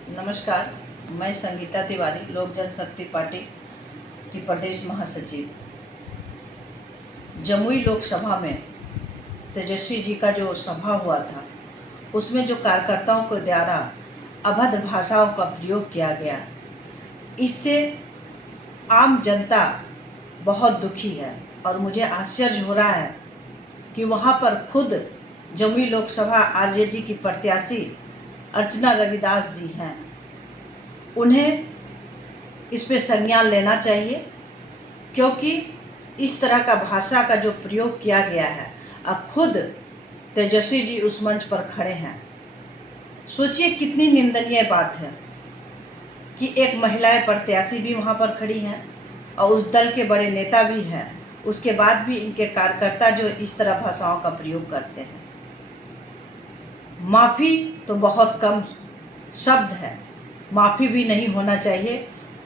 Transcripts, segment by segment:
नमस्कार, मैं संगीता तिवारी, लोक जनशक्ति पार्टी की प्रदेश महासचिव। जमुई लोकसभा में तेजस्वी जी का जो सभा हुआ था, उसमें जो कार्यकर्ताओं के द्वारा अभद्र भाषाओं का प्रयोग किया गया, इससे आम जनता बहुत दुखी है। और मुझे आश्चर्य हो रहा है कि वहाँ पर खुद जमुई लोकसभा आरजेडी की प्रत्याशी अर्चना रविदास जी हैं, उन्हें इस पे संज्ञान लेना चाहिए, क्योंकि इस तरह का भाषा का जो प्रयोग किया गया है, अब खुद तेजस्वी जी उस मंच पर खड़े हैं। सोचिए कितनी निंदनीय बात है कि एक महिला प्रत्याशी भी वहाँ पर खड़ी हैं और उस दल के बड़े नेता भी हैं, उसके बाद भी इनके कार्यकर्ता जो इस तरह भाषाओं का प्रयोग करते हैं। माफ़ी तो बहुत कम शब्द है, माफ़ी भी नहीं होना चाहिए,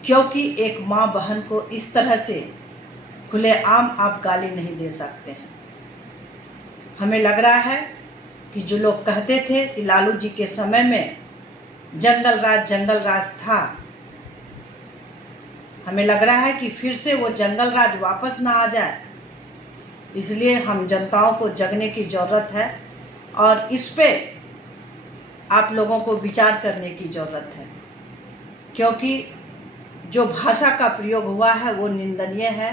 क्योंकि एक माँ बहन को इस तरह से खुलेआम आप गाली नहीं दे सकते हैं। हमें लग रहा है कि जो लोग कहते थे कि लालू जी के समय में जंगल राज था, हमें लग रहा है कि फिर से वो जंगल राज वापस ना आ जाए। इसलिए हम जनताओं को जगने की ज़रूरत है और इस पे आप लोगों को विचार करने की ज़रूरत है, क्योंकि जो भाषा का प्रयोग हुआ है वो निंदनीय है।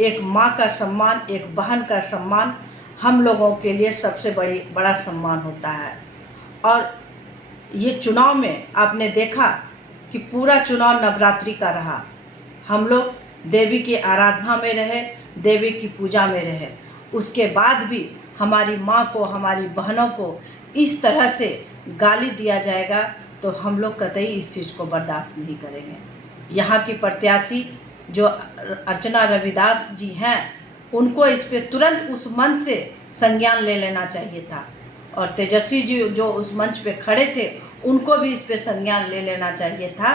एक माँ का सम्मान, एक बहन का सम्मान हम लोगों के लिए सबसे बड़ा सम्मान होता है। और ये चुनाव में आपने देखा कि पूरा चुनाव नवरात्रि का रहा। हम लोग देवी की आराधना में रहे, देवी की पूजा में रहे, उसके बाद भी हमारी माँ को, हमारी बहनों को इस तरह से गाली दिया जाएगा तो हम लोग कतई इस चीज़ को बर्दाश्त नहीं करेंगे। यहाँ की प्रत्याशी जो अर्चना रविदास जी हैं, उनको इस पे तुरंत उस मंच से संज्ञान ले लेना चाहिए था, और तेजस्वी जी जो उस मंच पे खड़े थे, उनको भी इस पे संज्ञान ले लेना चाहिए था।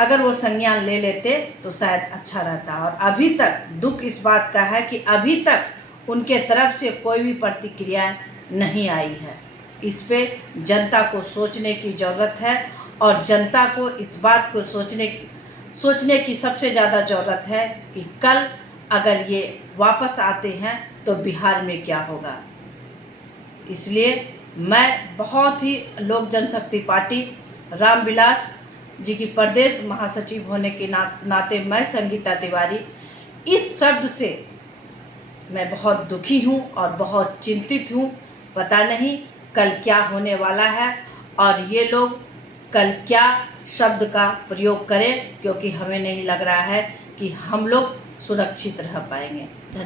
अगर वो संज्ञान ले लेते तो शायद अच्छा रहता। और अभी तक दुख इस बात का है कि अभी तक उनके तरफ से कोई भी प्रतिक्रिया नहीं आई है। इस पे जनता को सोचने की ज़रूरत है, और जनता को इस बात को सोचने की सबसे ज़्यादा ज़रूरत है कि कल अगर ये वापस आते हैं तो बिहार में क्या होगा। इसलिए मैं बहुत ही लोक जनशक्ति पार्टी रामविलास जी की प्रदेश महासचिव होने के नाते मैं संगीता तिवारी इस शब्द से मैं बहुत दुखी हूँ और बहुत चिंतित हूँ। पता नहीं कल क्या होने वाला है और ये लोग कल क्या शब्द का प्रयोग करें, क्योंकि हमें नहीं लग रहा है कि हम लोग सुरक्षित रह पाएंगे। धन्यवाद।